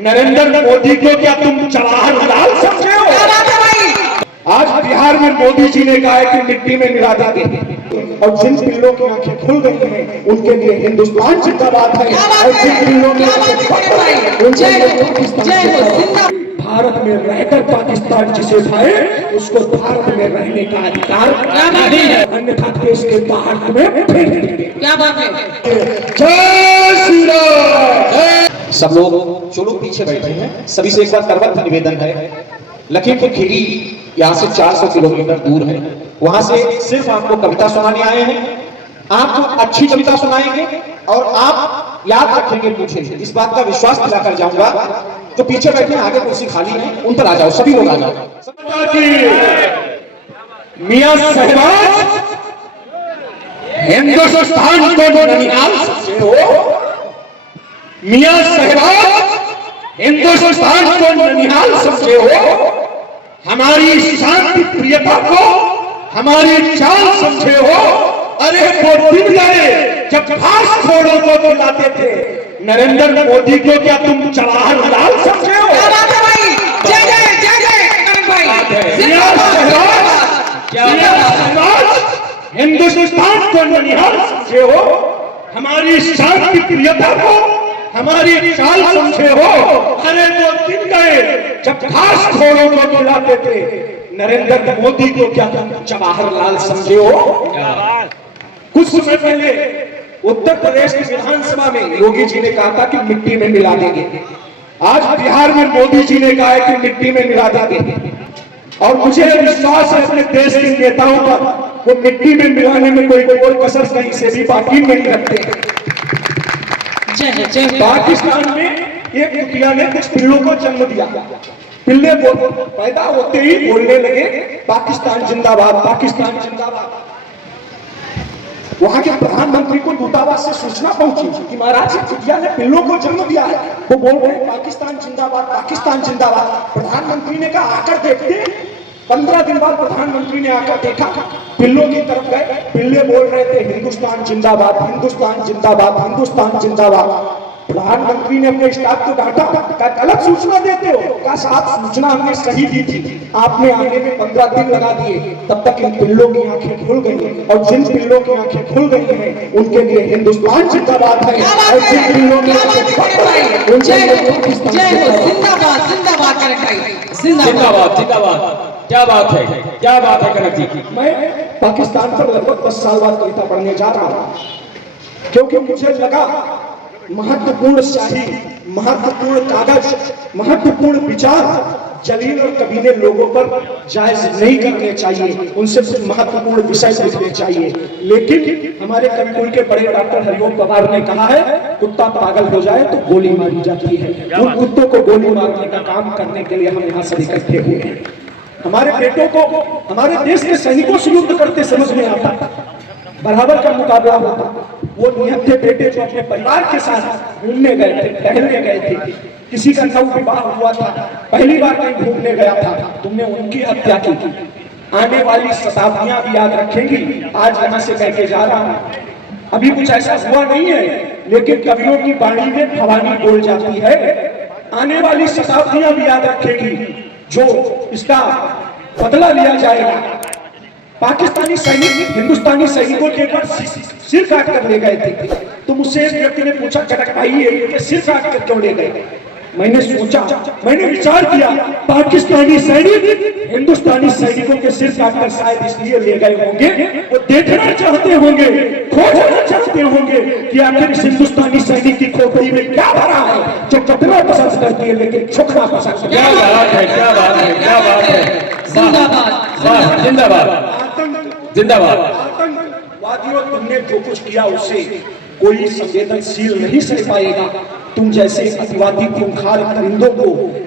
नरेंद्र मोदी को क्या तुम जवाहरलाल समझे हो? आज बिहार में मोदी जी ने कहा है कि मिट्टी में मिला देंगे, और जिन पिल्लों की आंखें खुल गई हैं उनके लिए हिंदुस्तान जिंदाबाद है, और जिन पिल्लों की आंखें बंद हो गई उनके लिए पाकिस्तान जिंदाबाद। भारत में रहकर पाकिस्तान जिसे खाए उसको भारत में रहने का अधिकार नहीं है, अन्यथा देश के बाहर तुम्हें फेंक देंगे। क्या बात है? जय श्री राम। सब लोग जो लोग पीछे बैठे हैं सभी से एक बार करबद्ध निवेदन है, लखीमपुर खीरी यहाँ से 400 किलोमीटर दूर है, वहां से सिर्फ आपको कविता सुनाने आए हैं। आप अच्छी कविता सुनाएंगे और आप याद रखेंगे, पूछेंगे, इस बात का विश्वास दिलाकर जाऊंगा। जो पीछे बैठे हैं आगे कुर्सी खाली है उन पर आ जाओ, सभी लोग आ जाओ। मियां शहबाज हिंदुस्तान को ननिहाल समझे हो? मियां शहबाज हिंदुस्तान को ननिहाल समझे हो? हमारी शांति प्रियता को हमारी चाल समझे हो? अरे वो दिन गए जब घास छोड़ों को बुलाते थे, नरेंद्र मोदी को क्या तुम जवाहरलाल समझे हो? जय जय जय जय भाई। हिंदुस्तान को ननिहाल समझे हो? हमारी शांति प्रियता को हमारी चाल समझे हो? अरे वो दिन गए जब घास छोड़ों को बुलाते थे, नरेंद्र मोदी को क्या तुम जवाहरलाल समझे हो? कुछ समय पहले उत्तर प्रदेश की विधानसभा में योगी जी ने कहा था कि मिट्टी में मिला देंगे। आज बिहार में मोदी जी ने कहा है कि मिट्टी में मिला देंगे, और मुझे विश्वास है अपने देश के नेताओं पर, वो मिट्टी में मिलाने में कोई कसर कहीं से भी बाकी नहीं रखते। पाकिस्तान में एक कुतिया ने कुछ पिल्लों को जन्म दिया, पिल्ले पैदा होते ही बोलने लगे पाकिस्तान जिंदाबाद, पाकिस्तान जिंदाबाद। वहां के प्रधानमंत्री को दूतावास से सूचना पहुंची कि महाराज कुतिया ने पिल्लों को जन्म दिया है, वो बोल रहे हैं पाकिस्तान जिंदाबाद, पाकिस्तान जिंदाबाद। प्रधानमंत्री ने कहा आकर देखते। 15 दिन बाद प्रधानमंत्री ने आकर देखा, पिल्लों की तरफ गए, पिल्ले बोल रहे थे हिंदुस्तान जिंदाबाद, हिंदुस्तान जिंदाबाद, हिंदुस्तान जिंदाबाद। प्रधानमंत्री ने अपने स्टाफ को डांटा, गलत सूचना देते हो। कहा साहब सूचना हमने सही दी थी, आपने आने में 15 दिन लगा दिए, तब तक इन पिल्लों की आंखें खुल गई, और जिन पिल्लों की आंखें खुल गई हैं उनके लिए हिंदुस्तान जिंदाबाद है, और जिन पिल्लों की आंखें बंद हो गई उनके लिए पाकिस्तान जिंदाबाद। जिंदाबाद कनक भाई, जिंदाबाद जिंदाबाद। क्या बात है, क्या बात है कनक जी। मैं पाकिस्तान पर लगभग 10 साल बाद कविता पढ़ने जा रहा हूँ, क्योंकि मुझे लगा महत्वपूर्ण शाही, महत्वपूर्ण कागज, महत्वपूर्ण विचार जलील और कबीले लोगों पर जायज नहीं करने चाहिए, उनसे कुछ महत्वपूर्ण विषय लिखने चाहिए। लेकिन हमारे कविकुल के बड़े डॉक्टर हरिओम पवार ने कहा है कुत्ता पागल हो जाए तो गोली मारी जाती है। उन कुत्तों को गोली मारने का काम करने के लिए हम यहाँ सभी इकट्ठे हुए हैं। हमारे बेटों को हमारे देश के सैनिकों से युद्ध करते समझ में आता, बराबर का मुकाबला होता। वो निहत्थे बेटे जो अपने परिवार के साथ घूमने गए थे, टहलने गए थे, किसी का नव विवाह हुआ था, पहली बार कहीं घूमने गया था, तुमने उनकी हत्या की थी। आने वाली शताब्दियां भी याद रखेंगी। आज यहाँ से कह के जा रहा हूँ, अभी कुछ ऐसा हुआ नहीं है, लेकिन कवियों की वाणी में भवानी बोल जाती है। आने वाली शताब्दियां भी याद रखेंगी जो इसका बदला लिया जाएगा। पाकिस्तानी सैनिक हिंदुस्तानी सैनिकों के ऊपर सिर काट कर ले गए थे, तो मुझसे एक व्यक्ति ने पूछा कनक भाई ये सिर काट कर क्यों ले गए? मैंने सोचा, मैंने विचार किया, पाकिस्तानी सैनिक हिंदुस्तानी सैनिकों के सिर काटकर शायद इसलिए ले गए होंगे, वो देखना चाहते होंगे, खोजना चाहते होंगे कि आखिर इस हिंदुस्तानी सैनिक की खोपड़ी में क्या भरा है जो कटना पसंद करती है लेकिन छुपना पसंद। क्या बात है, क्या बात है, क्या बात है। जिंदाबाद जिंदाबाद जिंदाबाद। आतंकवादियों तुमने जो कुछ किया उससे कोई संवेदनशील नहीं सह पाएगा। तुम जैसे अतिवादी खूंखार परिंदों को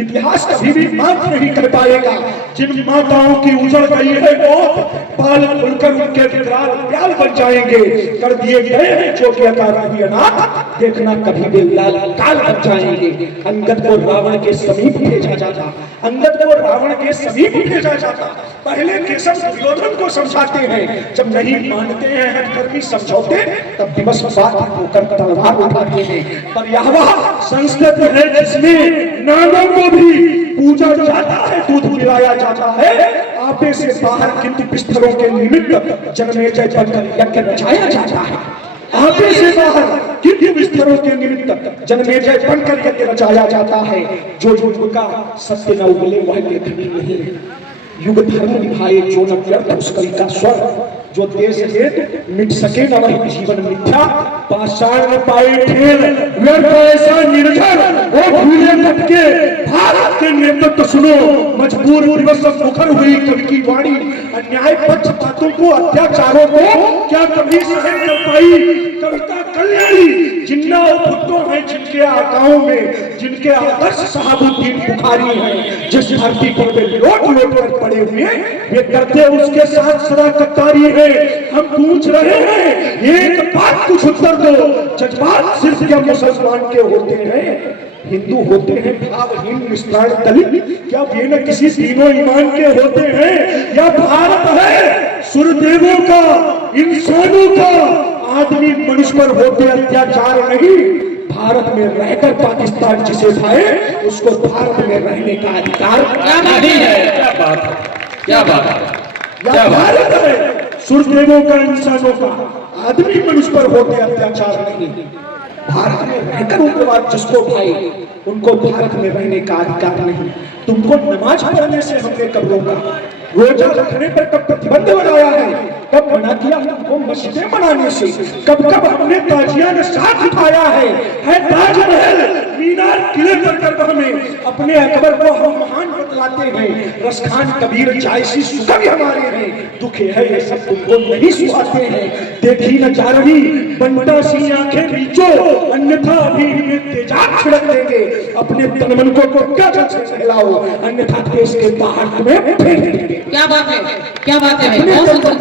इतिहास कभी भी माफ नहीं कर पाएगा। जिन माताओं की उजड़ गई है मौत, बाल खुलकर उनके विकराल प्याल बन जाएंगे। कर दिए गए हैं जो कि अकारण अनाथ, देखना कभी भी लाल काल बन जाएंगे। अंगद को रावण के समीप भेजा जाता, अंगद को रावण के समीप भेजा जाता। पहले केशव दुर्योधन को समझाते हैं, जब नहीं मानते हैं हठकर्मी समझौते तब दिवस बात होकर तलवार उठाते हैं। पर यह संस्कृत है जिसमें नागों को भी पूजा जाता है, दूध पिलाया जाता है। आपे से बाहर किंतु बिस्तरों के निमित्त जन्मेजय बनकर यज्ञ रचाया जाता है। आपे से बाहर किंतु बिस्तरों के निमित्त जन्मेजय बनकर यज्ञ रचाया जाता है। जो युग का सत्य न उगले वह लेखनी नहीं, युग धर्म निभाए जो न व्यर्थ उस कवि का स्वर। जो देश हेत मिट सके न वही जीवन मिथ्या, पाषाण न पाए ठेल व्यर्थ ऐसा निर्जर। ओ भूले भटके भारत के नेतृत्व सुनो, मजबूर दिवस मुखर हुई कवि की वाणी। अन्याय पक्षपातों को, अत्याचारों को क्या कभी सहन कर पाई कविता कल्याणी। जिन्ना और भुट्टो हैं जिनके आकाओं में, जिनके आदर्श शहाबुद्दीन बुखारी हैं। जिस धरती पर वे लोट लोट कर पड़े हुए वे करते उसके साथ सदा कतारी है। हम पूछ रहे हैं एक बात कुछ उत्तर दो, जज्बात सिर्फ क्या मुसलमान के होते हैं? हिंदू होते हैं भावहीन निष्ठान दलित, क्या वे न किसी दीनों ईमान के होते हैं? या भारत है सुरदेवों का, इंसानों का, आदमी मनुष्य पर होते अत्याचार नहीं। भारत में रहकर पाकिस्तान जिसे भाए उसको भारत में रहने का अधिकार नहीं है। क्या बात है, क्या बात है, क्या भारत है सुरदेवों का, इंसानों का, आदमी मनुष्य पर होते अत्याचार नहीं। भारत में रहकर उग्रवाद जिसको भाई उनको भारत में रहने का अधिकार नहीं। तुमको नमाज पढ़ने से हमने कब रोका? रोजा रखने पर कब प्रतिबंध बनाया है? कब मना किया तुमको मस्जिदें बनाने से? कब कब हमने ताजिया ने साथ उठाया है ताजमहल मीनार किले पर कर हमें अपने अकबर को हम महान बतलाते हैं। रसखान कबीर जायसी सुखी हमारे हैं, दुख है ये सब तुमको नहीं सुहाते हैं। देखी न जा रही बंटा सी आंखें रीचो, अन्यथा अभी तेजाब छिड़क देंगे। अपने तन मन को गंगा जल से सहलाओ, अन्यथा देश के बाहर तुम्हें फेंक देंगे। क्या बात है, क्या बात है, बहुत सुंदर।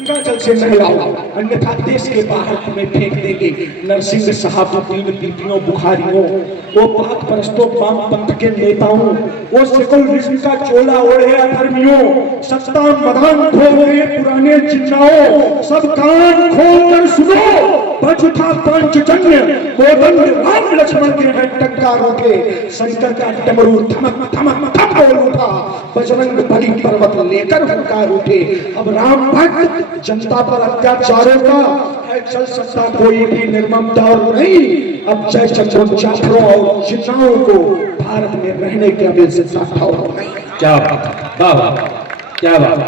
गंगा जल से नहलाओ, अन्यथा देश के बाहर तुम्हें फेंक देंगे। नरसिंह शहाबुद्दीन दीपियों बुखारियों, वो पाक परस्तों वाम पंथ के नेताओं, वो सेकुलरिज्म का चोला ओढ़े अधर्मियों, सत्ता मदान खो गए पुराने जिन्नाओं, सब कान खोल कर सुनो। बज उठा पांचजन्य, कोदंड राम लक्ष्मण के हैं टंकारों के, शंकर का डमरू धमक धमक थम बोल उठा। बजरंग बली पर्वत लेकर हुंकार उठे। अब राम भक्त जनता पर अत्याचारों का है चल सकता कोई भी निर्मम दौर नहीं। अब जय चंद्रों जाफरों और जिन्नाओं को भारत में रहने के अभी से सार्थक नहीं। क्या बात है, वाह वाह, क्या बात।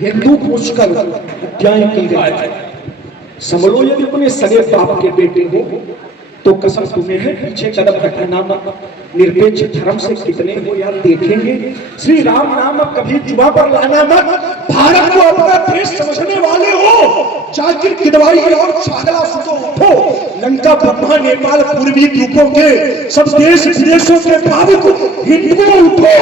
हिंदू पूछकर हत्याएं की गई, समझो यदि अपने सगे बाप के बेटे हो तो कसम तुम्हें है पीछे कदम हटाना मत। निरपेक्ष धर्म से कितने हो यार देखेंगे। श्री राम नाम अब कभी जुबा पर लाना मत। भारत को अपना देश समझने वाले हो जाकिर किदवाई और छागला सुतो उठो। लंका ब्रह्मा नेपाल पूर्वी द्वीपों के सब देश विदेशों के भावुक हिंदुओं उठो।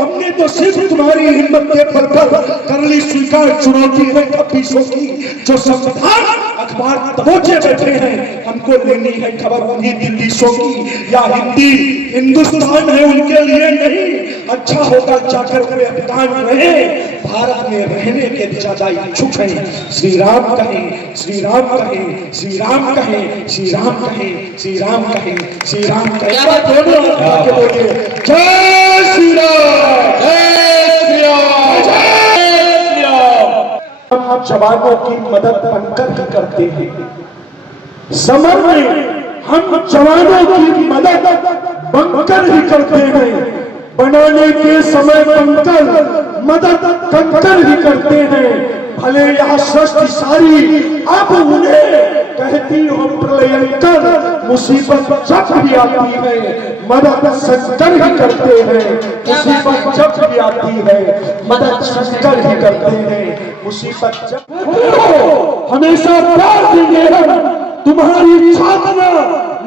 हमने तो सिर्फ तुम्हारी हिम्मत के बल पर कर ली स्वीकार चुनौती है कपीसों की। जो संविधान अखबार दबोचे बैठे हैं हमको लेनी है खबर उन्हीं दिल्लीसों की। या हिंदी हिंदुस्तान है उनके लिए नहीं, अच्छा होगा जाकर वे अफगान रहे। भारत में रहने के ज्यादा इच्छुक हैं। श्री राम कहें, श्री राम कहें, श्री राम कहें, श्री राम कहें, श्री राम कहें, श्री राम कहें। दोनों आके बोलिए जय श्री राम, जय श्री राम, जय श्री राम। हम जवानों की मदद बनकर ही करते हैं। समर में हम जवानों की मदद बनकर ही करते हैं। बनाने के समय बनकर मदद कंकर ही करते हैं। भले यह सृष्टि सारी अब उन्हें कहती हो प्रलयंकर, मुसीबत जब भी आती है मदद शंकर ही करते हैं। मुसीबत जब भी आती है मदद शंकर ही करते हैं। मुसीबत जब हमेशा प्यार देंगे हम तुम्हारी छातना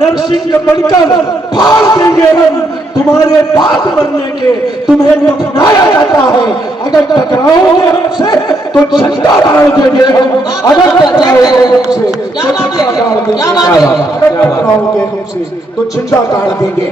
नरसिंह बनकर फाड़ देंगे हम तुम्हारे बाद मरने के। तुम्हें दफनाया जाता है, अगर टकराओगे हमसे तो झंडा डाल देंगे हम। अगर टकराओगे हमसे तो झंडा डाल देंगे। अगर टकराओगे हमसे तो झंडा डाल देंगे।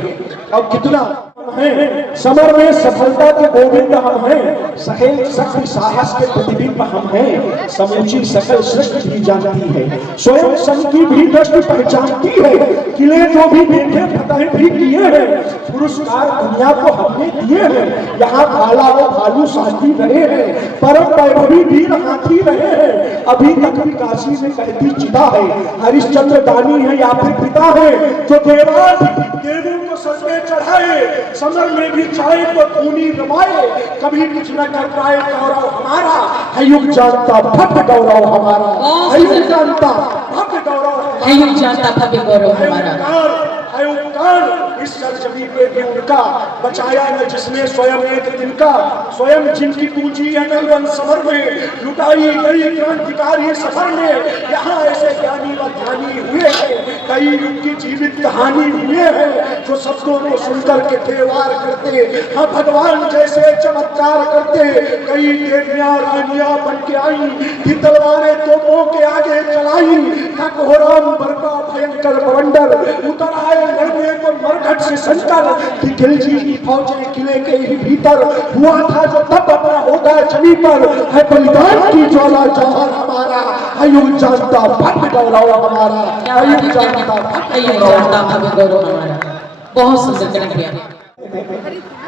अब कितना हैं समर में सफलता के गोविंद हम हैं। सहेल शक्ति साहस के प्रतिबिंब हम हैं। समूची सकल सृष्टि भी जानती है, स्वयं सन की भी दृष्टि पहचानती है। किले जो भी देखे फतह भी किए हैं, पुरुष पुरस्कार दुनिया को हमने दिए हैं। यहाँ भाला और भालू साथी रहे हैं, परम वैभवी वीर हाथी रहे हैं। अभी तक भी काशी में कहती चिता है, हरिश्चंद्र दानी है या फिर पिता है, जो देवान देवों को सर में चढ़ाए, समर में भी चाहे तो खूनी रमाए, कभी कुछ न कर पाए गौरव हमारा, है युग जानता भव्य गौरव हमारा, है युग जानता भव्य गौरव है युग जानता भव्य गौरव हमारा। है उपकार इस सरजमी पे भी उनका, बचाया न जिसने स्वयं एक दिन का, स्वयं जिनकी पूंजी अनल समर में लुटाई गई क्रांतिकारी सफर में। यहाँ ऐसे ज्ञानी व ध्यानी हुए हैं, कई युग की जीवित कहानी हुए हैं, जो शब्दों को सुनकर के त्योहार करते, हाँ भगवान जैसे चमत्कार करते। कई देवियां रानियां बन के आई, कि तलवारें तोपों के आगे चलाई, था कोहराम बरपा भयंकर बवंडर, उतर आए लड़ने को मरघट से संकर, कि खिलजी की फौजें किले के ही भीतर, हुआ था जो तब अपना होगा जमी पर, है बलिदान की ज्वाला जौहर हमारा, है युग जानता भव्य गौरव हमारा, है युग जानता है युग जानता भव्य गौरव हमारा। बहुत सुंदर करण किया।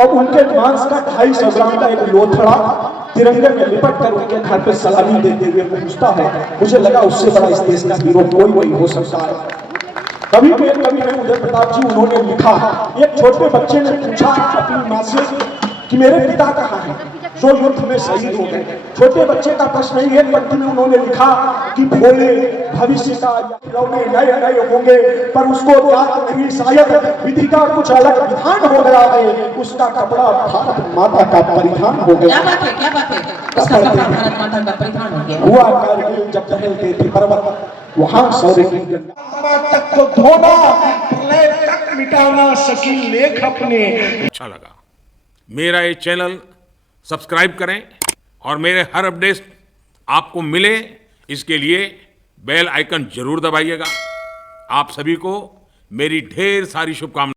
और उनके मांस का 250 ग्राम का एक लोथड़ा तिरंगे में लिपट कर उनके घर पे सलामी देते हुए पहुंचता है। मुझे लगा उससे बड़ा इस देश का हीरो कोई नहीं हो सकता है। कभी ने उदय प्रताप जी उन्होंने लिखा, एक छोटे बच्चे ने पूछा अपनी माँ से कि मेरे पिता कहाँ हैं, जो युद्ध में शहीद हो गए। छोटे बच्चे का प्रश्न नहीं, एक पंक्ति में उन्होंने लिखा कि भोले भविष्य का खिलौने नए नए होंगे, पर उसको ज्ञात नहीं शायद विधि का कुछ अलग विधान हो गया है, उसका कपड़ा भारत माता का परिधान हो गया। क्या बात है, क्या बात है, उसका कपड़ा भारत माता का परिधान हो गया। हुआ कारगिल जब टहलते थे पर्वत, वहां शौर्य की तक को धोना, प्रलय तक मिटाना सकी लेख अपने। अच्छा लगा मेरा ये चैनल सब्सक्राइब करें और मेरे हर अपडेट आपको मिले, इसके लिए बेल आइकन जरूर दबाइएगा। आप सभी को मेरी ढेर सारी शुभकामनाएं।